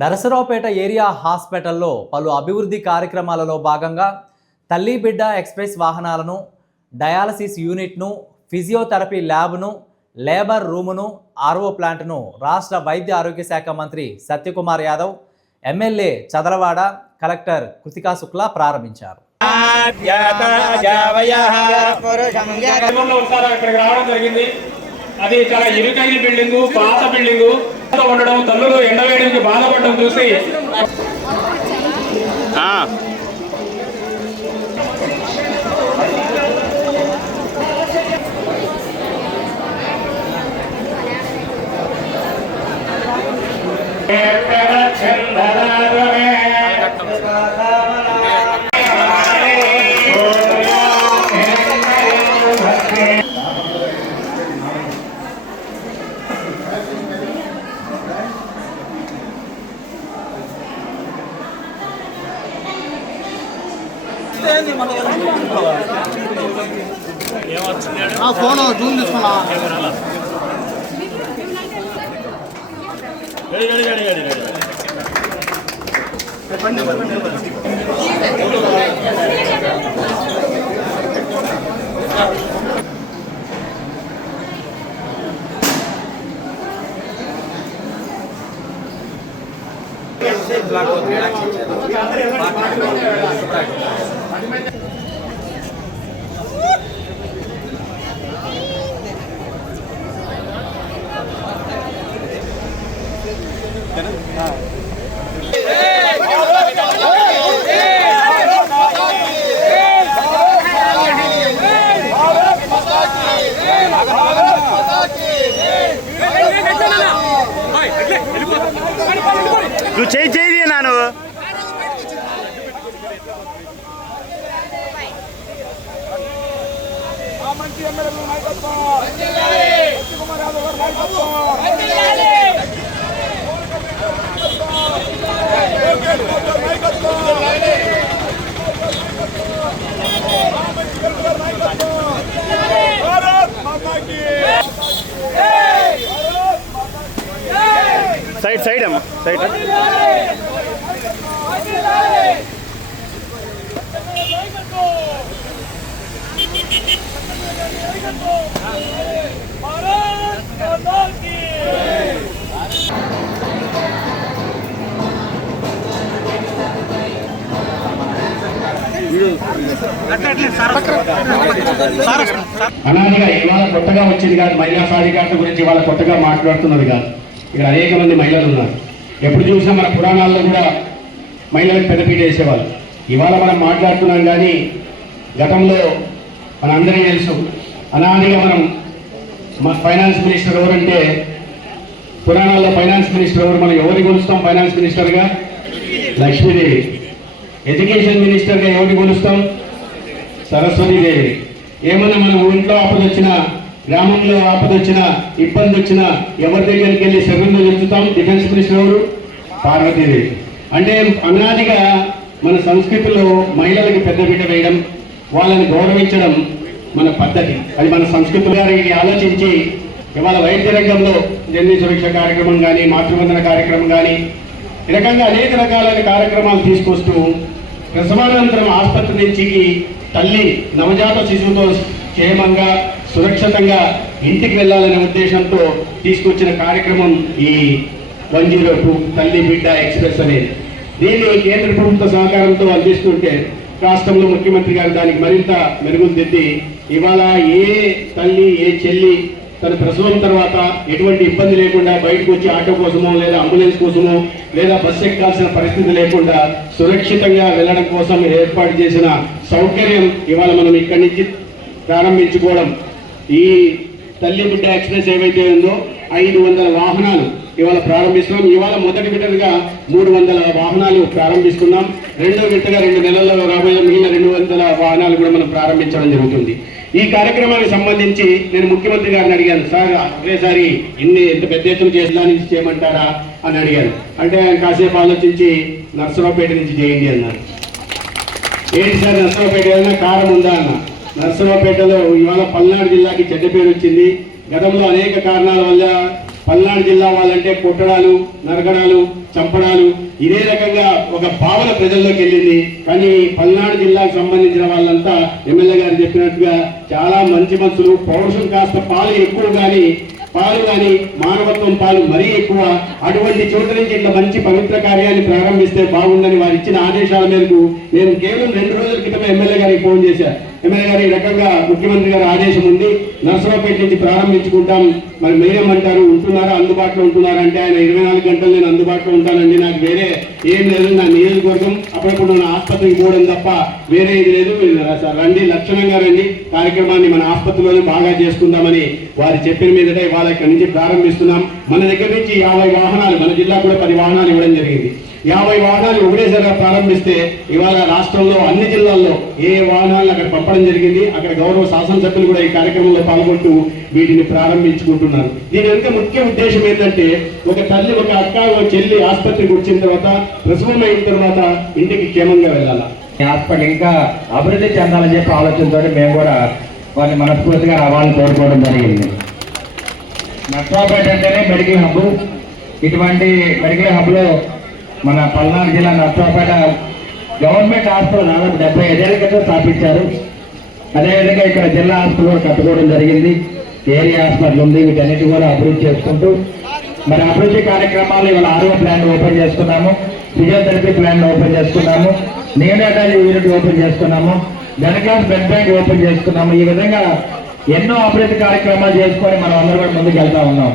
Narasaraopet area హాస్పిటల్లో పలు అభివృద్ధి కార్యక్రమాలలో భాగంగా తల్లి బిడ్డ ఎక్స్ప్రెస్ వాహనాలను, డయాలసిస్ యూనిట్ను, ఫిజియోథెరపీ ల్యాబ్ను, లేబర్ రూమును, ఆర్ఓ ప్లాంట్ను రాష్ట్ర వైద్య ఆరోగ్య శాఖ మంత్రి సత్యకుమార్ యాదవ్, ఎమ్మెల్యే చదలవాడ, కలెక్టర్ కృతికా శుక్లా ప్రారంభించారు. అది చాలా ఇరుకైన బిల్డింగు, పాత బిల్డింగు ఉండడం, తల్లులు ఎండవేయడానికి బాధపడడం చూసి ఫోన్ జూమ్ తీసుకున్నా నువ్వు చేయి నాను సైడ్ అమ్మా సైడ్ అనాదిగా ఇవాళ కొత్తగా వచ్చింది కాదు, మహిళా సాధికారత గురించి ఇవాళ కొత్తగా మాట్లాడుతున్నది కాదు. ఇక్కడ అనేక మంది మహిళలు ఉన్నారు. ఎప్పుడు చూసినా మన పురాణాల్లో కూడా మహిళలకు పెద్దపీట వేసేవాళ్ళు. ఇవాళ మనం మాట్లాడుతున్నాం కానీ గతంలో మనందరికీ తెలుసు, అనాదిగా మన ఫైనాన్స్ మినిస్టర్ ఎవరంటే, పురాణాల్లో ఫైనాన్స్ మినిస్టర్ ఎవరు, మనం ఎవరిని కొలుస్తాం ఫైనాన్స్ మినిస్టర్గా? లక్ష్మీదేవి. ఎడ్యుకేషన్ మినిస్టర్గా ఎవరిని కొలుస్తాం? సరస్వతీదేవి. ఏమన్నా మనం ఇంట్లో ఆపదొచ్చినా, గ్రామంలో ఆపదొచ్చినా, ఇబ్బంది వచ్చినా ఎవరి దగ్గరికి వెళ్ళి శరీరంలో చెప్తాం? డిఫెన్స్ మినిస్టర్ ఎవరు? పార్వతీదేవి. అంటే అనాదిగా మన సంస్కృతిలో మహిళలకు పెద్దపీట వేయడం, వాళ్ళని గౌరవించడం మన పద్ధతి. అది మన సంస్కృతి గారికి ఆలోచించి ఇవాళ వైద్య రంగంలో జన్మ సురక్ష కార్యక్రమం కానీ, మాతృవందన కార్యక్రమం కానీ, ఈ రకంగా అనేక రకాలైన కార్యక్రమాలు తీసుకొస్తూ ప్రసవానంతరం ఆసుపత్రి నుంచి తల్లి నవజాత శిశువుతో క్షేమంగా సురక్షితంగా ఇంటికి వెళ్ళాలనే ఉద్దేశంతో తీసుకొచ్చిన కార్యక్రమం ఈ 102 తల్లి బిడ్డ ఎక్స్ప్రెస్ అనేది. దీన్ని కేంద్ర ప్రభుత్వ సహకారంతో అందిస్తుంటే రాష్ట్రంలో ముఖ్యమంత్రి గారు దానికి మరింత మెరుగులు దిద్ది ఇవాళ ఏ తల్లి ఏ చెల్లి తన ప్రసవం తర్వాత ఎటువంటి ఇబ్బంది లేకుండా బయటకు వచ్చి ఆటో కోసమో లేదా అంబులెన్స్ కోసమో లేదా బస్సు ఎక్కాల్సిన పరిస్థితి లేకుండా సురక్షితంగా వెళ్ళడం కోసం ఏర్పాటు చేసిన సౌకర్యం ఇవాళ మనం ఇక్కడి నుంచి ప్రారంభించుకోవడం. ఈ తల్లి బిడ్డ ఎక్స్ప్రెస్ ఏవైతే ఉందో 500 వాహనాలు ఇవాళ ప్రారంభిస్తున్నాం. ఇవాళ మొదటి విడతగా 300 వాహనాలు ప్రారంభిస్తున్నాం. రెండో విడతగా 2 నెలల్లో రాబోయే మిగిలిన 200 వాహనాలు కూడా మనం ప్రారంభించడం జరుగుతుంది. ఈ కార్యక్రమానికి సంబంధించి నేను ముఖ్యమంత్రి గారిని అడిగాను, సార్ ఒకేసారి ఎంత పెద్ద ఎత్తున చేసిన నుంచి చేయమంటారా అని అడిగాను. అంటే ఆయన కాసేపు ఆలోచించి నర్సరావుపేట నుంచి చేయండి అన్నారు. ఏంటి సార్ నర్సరావుపేట ఏదైనా కారం ఉందా అన్న. నర్సరావుపేటలో ఇవాళ పల్నాడు జిల్లాకి చెడ్డ పేరు వచ్చింది. గతంలో అనేక కారణాల వల్ల పల్నాడు జిల్లా వాళ్ళంటే కొట్టడాలు, నరకడాలు, చంపడాలు ఇదే రకంగా ఒక భావన ప్రజల్లోకి వెళ్ళింది. కానీ పల్నాడు జిల్లాకు సంబంధించిన వాళ్ళంతా ఎమ్మెల్యే గారు చెప్పినట్టుగా చాలా మంచి మనుషులు, పౌరుషం కాస్త పాలు ఎక్కువ కానీ మానవత్వం పాలు మరీ ఎక్కువ. అటువంటి చోట నుంచి ఇట్లా మంచి పవిత్ర కార్యాన్ని ప్రారంభిస్తే బాగుందని వారు ఇచ్చిన ఆదేశాల మేరకు నేను కేవలం 2 రోజుల క్రితమే ఎమ్మెల్యే గారికి ఫోన్ చేశాను. ఎమ్మెల్యే గారు ఈ రకంగా ముఖ్యమంత్రి గారి ఆదేశం ఉంది, నర్సరావుపేట నుంచి ప్రారంభించుకుంటాం, మరి మీరేమంటారు, ఉంటున్నారా, అందుబాటులో ఉంటున్నారా అంటే ఆయన 24 గంటలు నేను అందుబాటులో ఉంటానండి, నాకు వేరే ఏం లేదు, నా నియోజకవర్గం అప్పుడప్పుడు నా ఆసుపత్రికి పోవడం తప్ప వేరే ఇది లేదు, రండి లక్షణంగా రండి, కార్యక్రమాన్ని మన ఆసుపత్రిలోనే బాగా చేసుకుందామని వారు చెప్పిన మీదట ఇవాళ ఇక్కడి నుంచి ప్రారంభిస్తున్నాం. మన దగ్గర నుంచి 50 వాహనాలు, మన జిల్లా కూడా 10 వాహనాలు ఇవ్వడం జరిగింది. 50 వాహనాలు ఒకటేసారిగా ప్రారంభిస్తే ఇవాళ రాష్ట్రంలో అన్ని జిల్లాల్లో ఏ వాహనాలను అక్కడ పంపడం జరిగింది. అక్కడ గౌరవ శాసనసభ్యులు కూడా ఈ కార్యక్రమంలో పాల్గొంటూ వీటిని ప్రారంభించుకుంటున్నారు. దీని వెనుక ముఖ్య ఉద్దేశం ఏంటంటే, ఒక తల్లి, ఒక అక్క, ఒక చెల్లి ఆసుపత్రికి వచ్చిన తర్వాత, ప్రసవం అయిన తర్వాత ఇంటికి క్షేమంగా వెళ్ళాలా. హాస్పిటల్ ఇంకా అభివృద్ధి చెందాలని చెప్పి ఆలోచనతో మేము కూడా వారిని మనస్ఫూర్తిగా రావాలని కోరుకోవడం జరిగింది. నర్సరావుపేట అంటేనే మెడికల్ హబ్. ఇటువంటి మెడికల్ హబ్లో మన పల్నాడు జిల్లా నర్సరావుపేట గవర్నమెంట్ హాస్పిటల్ దాదాపు 75 ఏళ్ల క్రితం స్థాపించారు. అదేవిధంగా ఇక్కడ జిల్లా హాస్పిటల్ కూడా కట్టుకోవడం జరిగింది. ఏరియా హాస్పిటల్ ఉంది. వీటన్నిటి కూడా అభివృద్ధి చేసుకుంటూ మరి అభివృద్ధి కార్యక్రమాలు ఇవాళ ఆరోగ్య ప్లాన్ ఓపెన్ చేసుకున్నాము, ఫిజియోథెరపీ ప్లాన్ ఓపెన్ చేసుకున్నాము, నియోనేటల్ యూనిట్ ఓపెన్ చేసుకున్నాము, గైనకాలజీ బ్లడ్ బ్యాంక్ ఓపెన్ చేసుకున్నాము. ఈ విధంగా ఎన్నో అభివృద్ధి కార్యక్రమాలు చేసుకొని మనం అందరూ కూడా ముందుకు వెళ్తా ఉన్నాం.